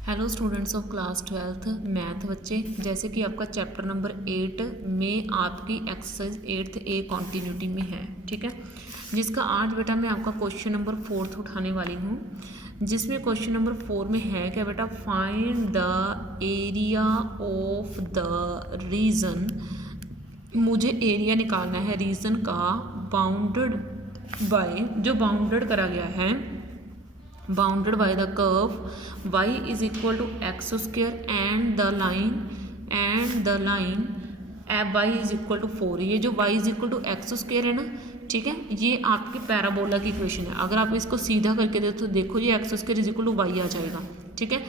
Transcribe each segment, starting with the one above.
Hello students of class 12th math बच्चे, जैसे कि आपका चैप्टर नंबर 8 में आपकी एक्सरसाइज 8th ए कॉन्टीन्यूटी में है, ठीक है। जिसका आज बेटा मैं आपका क्वेश्चन नंबर 4 उठाने वाली हूँ, जिसमें क्वेश्चन नंबर 4 में है क्या बेटा, find the area of the region. मुझे एरिया निकालना है रीजन का बाउंडेड बाय, जो बाउंडेड करा गया है, bounded by the curve y is equal to x square and the line y is equal to 4। ये जो y is equal to x square है ना, ठीक है, ये आपके पैराबोला की इक्वेशन है। अगर आप इसको सीधा करके दे तो देखो ये x square is equal to y आ जाएगा, ठीक है।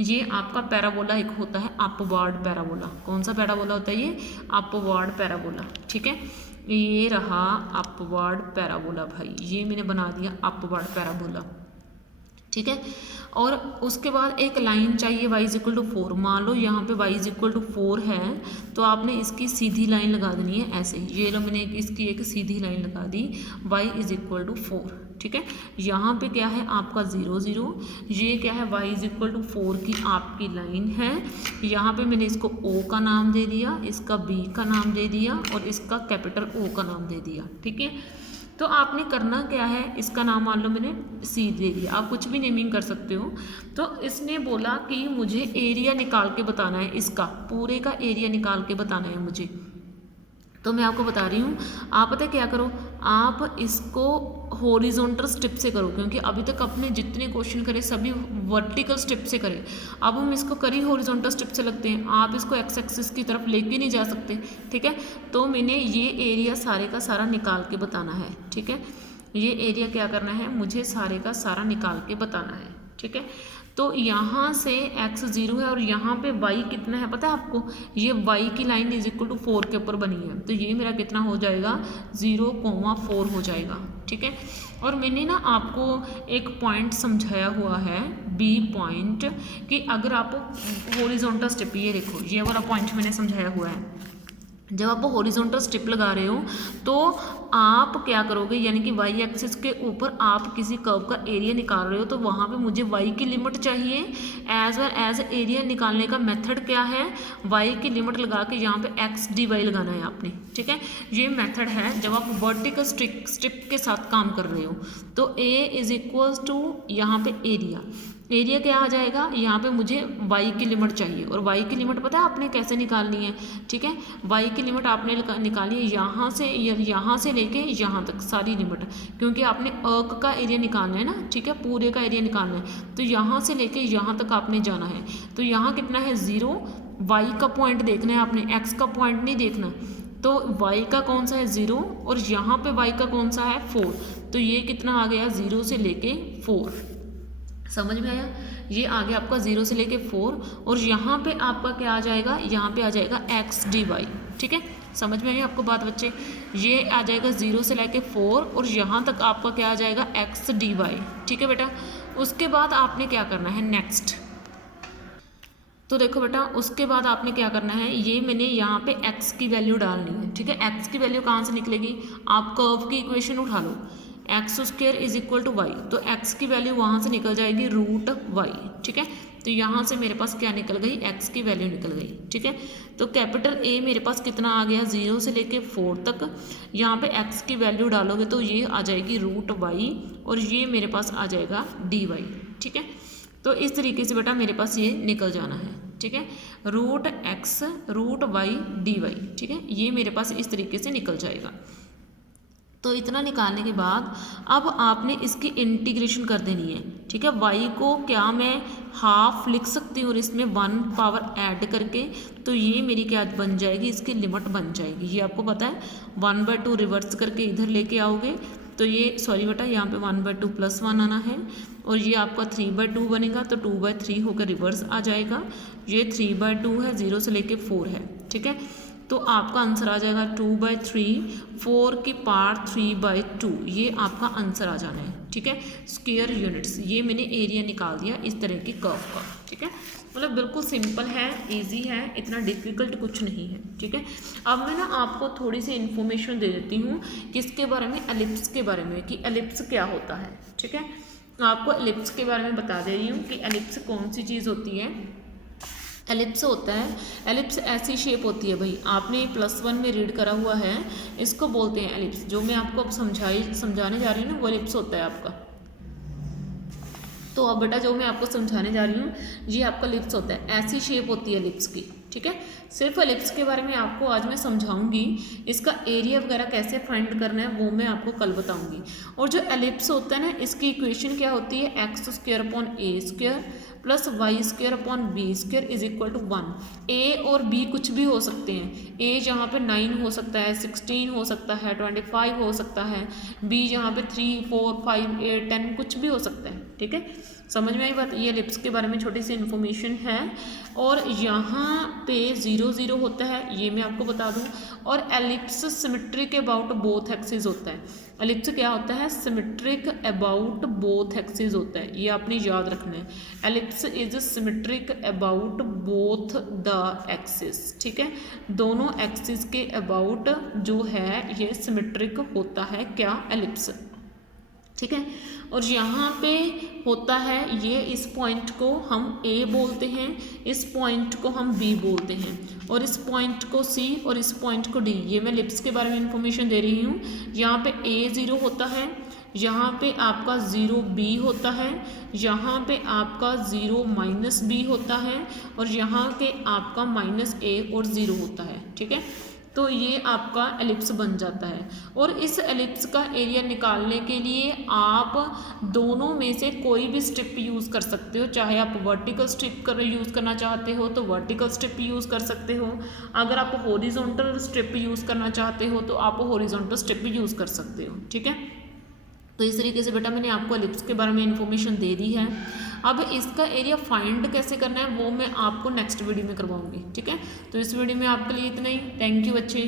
ये आपका पैराबोला एक होता है अपवर्ड पैराबोला। कौन सा पैराबोला होता है ये? अपवर्ड पैराबोला, ठीक है। ये रहा अपवर्ड पैराबोला भाई, ये मैंने बना दिया अपवर्ड पैराबोला, ठीक है। और उसके बाद एक लाइन चाहिए y इज इक्वल टू 4। मान लो यहाँ पे y इज इक्वल टू 4 है, तो आपने इसकी सीधी लाइन लगा देनी है ऐसे। ये लो मैंने इसकी एक सीधी लाइन लगा दी, y इज इक्वल टू 4, ठीक है। यहाँ पे क्या है आपका 0 0, ये क्या है y इज इक्वल टू 4 की आपकी लाइन है। यहाँ पे मैंने इसको O का नाम दे दिया, इसका B का नाम दे दिया और इसका कैपिटल O का नाम दे दिया, ठीक है। तो आपने करना क्या है, इसका नाम मान लो मैंने सी दे दिया, आप कुछ भी नेमिंग कर सकते हो। तो इसने बोला कि मुझे एरिया निकाल के बताना है, इसका पूरे का एरिया निकाल के बताना है मुझे। तो मैं आपको बता रही हूँ, आप पता है क्या करो, आप इसको हॉरिजॉन्टल स्टेप से करो, क्योंकि अभी तक अपने जितने क्वेश्चन करे सभी वर्टिकल स्टेप से करें। अब हम इसको करी हॉरिजॉन्टल स्टेप से लगते हैं, आप इसको एक्स एक्सिस की तरफ लेके नहीं जा सकते, ठीक है। तो मैंने ये एरिया सारे का सारा निकाल के बताना है, ठीक है। ये एरिया क्या करना है, मुझे सारे का सारा निकाल के बताना है, ठीक है। तो यहाँ से x 0 है और यहाँ पे y कितना है पता है आपको, ये y की लाइन इज इक्वल टू 4 के ऊपर बनी है, तो ये मेरा कितना हो जाएगा 0,4 हो जाएगा, ठीक है। और मैंने ना आपको एक पॉइंट समझाया हुआ है B पॉइंट, कि अगर आप हॉरिजॉन्टल स्टेप, ये देखो ये वाला पॉइंट मैंने समझाया हुआ है। जब आप हॉरिजॉन्टल स्टेप लगा रहे हो तो आप क्या करोगे, यानी कि y एक्सिस के ऊपर आप किसी कर्व का एरिया निकाल रहे हो, तो वहाँ पे मुझे y की लिमिट चाहिए। एज वेल एज एरिया निकालने का मेथड क्या है, y की लिमिट लगा के यहाँ पे x dy लगाना है आपने, ठीक है। ये मेथड है जब आप वर्टिकल स्टेप के साथ काम कर रहे हो। तो a इज इक्वल्स टू यहाँ पे एरिया क्या आ जाएगा, यहाँ पे मुझे y की लिमिट चाहिए, और y की लिमिट पता है आपने कैसे निकालनी है, ठीक है। y की लिमिट आपने निकाली है यहाँ से लेके यहाँ तक सारी लिमिट, क्योंकि आपने अर्क का एरिया निकालना है ना, ठीक है, पूरे का एरिया निकालना है। तो यहाँ से लेके यहाँ तक आपने जाना है। तो यहाँ कितना है 0, y का पॉइंट देखना है आपने, x का पॉइंट नहीं देखना। तो y का कौन सा है 0 और यहाँ पे y का कौन सा है 4, तो ये कितना आ गया 0 से लेके 4, समझ में आया। ये आ गया आपका 0 से लेके 4, और यहाँ पे आपका क्या आ जाएगा, यहाँ पे आ जाएगा x dy, ठीक है। समझ में आई आपको बात बच्चे, ये आ जाएगा 0 से लेके 4 और यहाँ तक आपका क्या आ जाएगा x dy, ठीक है बेटा। उसके बाद आपने क्या करना है नेक्स्ट, तो देखो बेटा उसके बाद आपने क्या करना है, ये मैंने यहाँ पे x की वैल्यू डालनी है, ठीक है। x की वैल्यू कहाँ से निकलेगी, आप कर्व की इक्वेशन उठा लो, x square is equal to y, तो x की वैल्यू वहाँ से निकल जाएगी √y, ठीक है। तो यहाँ से मेरे पास क्या निकल गई, x की वैल्यू निकल गई, ठीक है। तो कैपिटल A मेरे पास कितना आ गया 0 से लेके 4 तक, यहाँ पे x की वैल्यू डालोगे तो ये आ जाएगी √y और ये मेरे पास आ जाएगा dy, ठीक है। तो इस तरीके से बेटा मेरे पास ये निकल जाना है, ठीक है, √x √y dy, ठीक है। ये मेरे पास इस तरीके से निकल जाएगा। तो इतना निकालने के बाद अब आपने इसकी इंटीग्रेशन कर देनी है, ठीक है। y को क्या मैं हाफ लिख सकती हूँ और इसमें 1 पावर ऐड करके, तो ये मेरी क्या बन जाएगी, इसकी लिमिट बन जाएगी। ये आपको पता है 1/2 रिवर्स करके इधर लेके आओगे तो ये सॉरी बेटा यहाँ पे 1/2 + 1 आना है, और ये आपका 3/2 बनेगा, तो 2/3 होकर रिवर्स आ जाएगा। ये 3/2 है, 0 से लेके 4 है, ठीक है। तो आपका आंसर आ जाएगा 2/3, 4 की पावर 3/2, ये आपका आंसर आ जाना है, ठीक है। स्क्वायर यूनिट्स, ये मैंने एरिया निकाल दिया इस तरह की कर्व का, ठीक है। मतलब बिल्कुल सिंपल है, इजी है, इतना डिफिकल्ट कुछ नहीं है, ठीक है। अब मैं ना आपको थोड़ी सी इन्फॉर्मेशन दे देती हूँ किसके बारे में, एलिप्स के बारे में, कि एलिप्स क्या होता है, ठीक है। आपको एलिप्स के बारे में बता दे रही हूँ कि एलिप्स कौन सी चीज़ होती है। एलिप्स होता है, एलिप्स ऐसी शेप होती है भाई, आपने +1 में रीड करा हुआ है, इसको बोलते हैं एलिप्स। जो मैं आपको अब समझाने जा रही हूँ ना, वो एलिप्स होता है आपका। तो अब बेटा जो मैं आपको समझाने जा रही हूँ ये आपका एलिप्स होता है, ऐसी शेप होती है एलिप्स की, ठीक है। सिर्फ एलिप्स के बारे में आपको आज मैं समझाऊंगी, इसका एरिया वगैरह कैसे फाइंड करना है वो मैं आपको कल बताऊंगी। और जो एलिप्स होता है ना, इसकी इक्वेशन क्या होती है, x² + a² + y² = 1। a और b कुछ भी हो सकते हैं, a जहाँ पे 9 हो सकता है, 16 हो सकता है, 25 हो सकता है, b जहाँ पे 3, 4, 5, 8, 10 कुछ भी हो सकता है, ठीक है। समझ में आई बात। ये एलिप्स के बारे में छोटी सी इन्फॉर्मेशन है। और यहाँ पे 0, 0 होता है, ये मैं आपको बता दूँ। और ellipse symmetric about both axis होता है। एलिप्स क्या होता है, सिमेट्रिक अबाउट बोथ एक्सिस होता है, ये आपने याद रखना है। Ellipse is symmetric about both the axis, ठीक है। दोनों एक्सिस के अबाउट जो है ये सिमेट्रिक होता है क्या, एलिप्स, ठीक है। और यहाँ पे होता है ये, इस पॉइंट को हम A बोलते हैं, इस पॉइंट को हम B बोलते हैं, और इस पॉइंट को C और इस पॉइंट को D। ये मैं एलिप्स के बारे में इंफॉर्मेशन दे रही हूँ। यहाँ पे A 0 होता है, यहाँ पे आपका 0 B होता है, यहाँ पे आपका 0 -B होता है, और यहाँ के आपका -A और 0 होता है, ठीक है। तो ये आपका एलिप्स बन जाता है। और इस एलिप्स का एरिया निकालने के लिए आप दोनों में से कोई भी स्ट्रिप यूज़ कर सकते हो। चाहे आप वर्टिकल स्ट्रिप यूज़ करना चाहते हो तो वर्टिकल स्ट्रिप यूज़ कर सकते हो, अगर आप हॉरिजॉन्टल स्ट्रिप यूज़ करना चाहते हो तो आप हॉरिजॉन्टल स्ट्रिप यूज़ कर सकते हो, ठीक है। तो इस तरीके से बेटा मैंने आपको एलिप्स के बारे में इन्फॉर्मेशन दे दी है। अब इसका एरिया फाइंड कैसे करना है वो मैं आपको नेक्स्ट वीडियो में करवाऊंगी, ठीक है। तो इस वीडियो में आपके लिए इतना ही। थैंक यू बच्चे।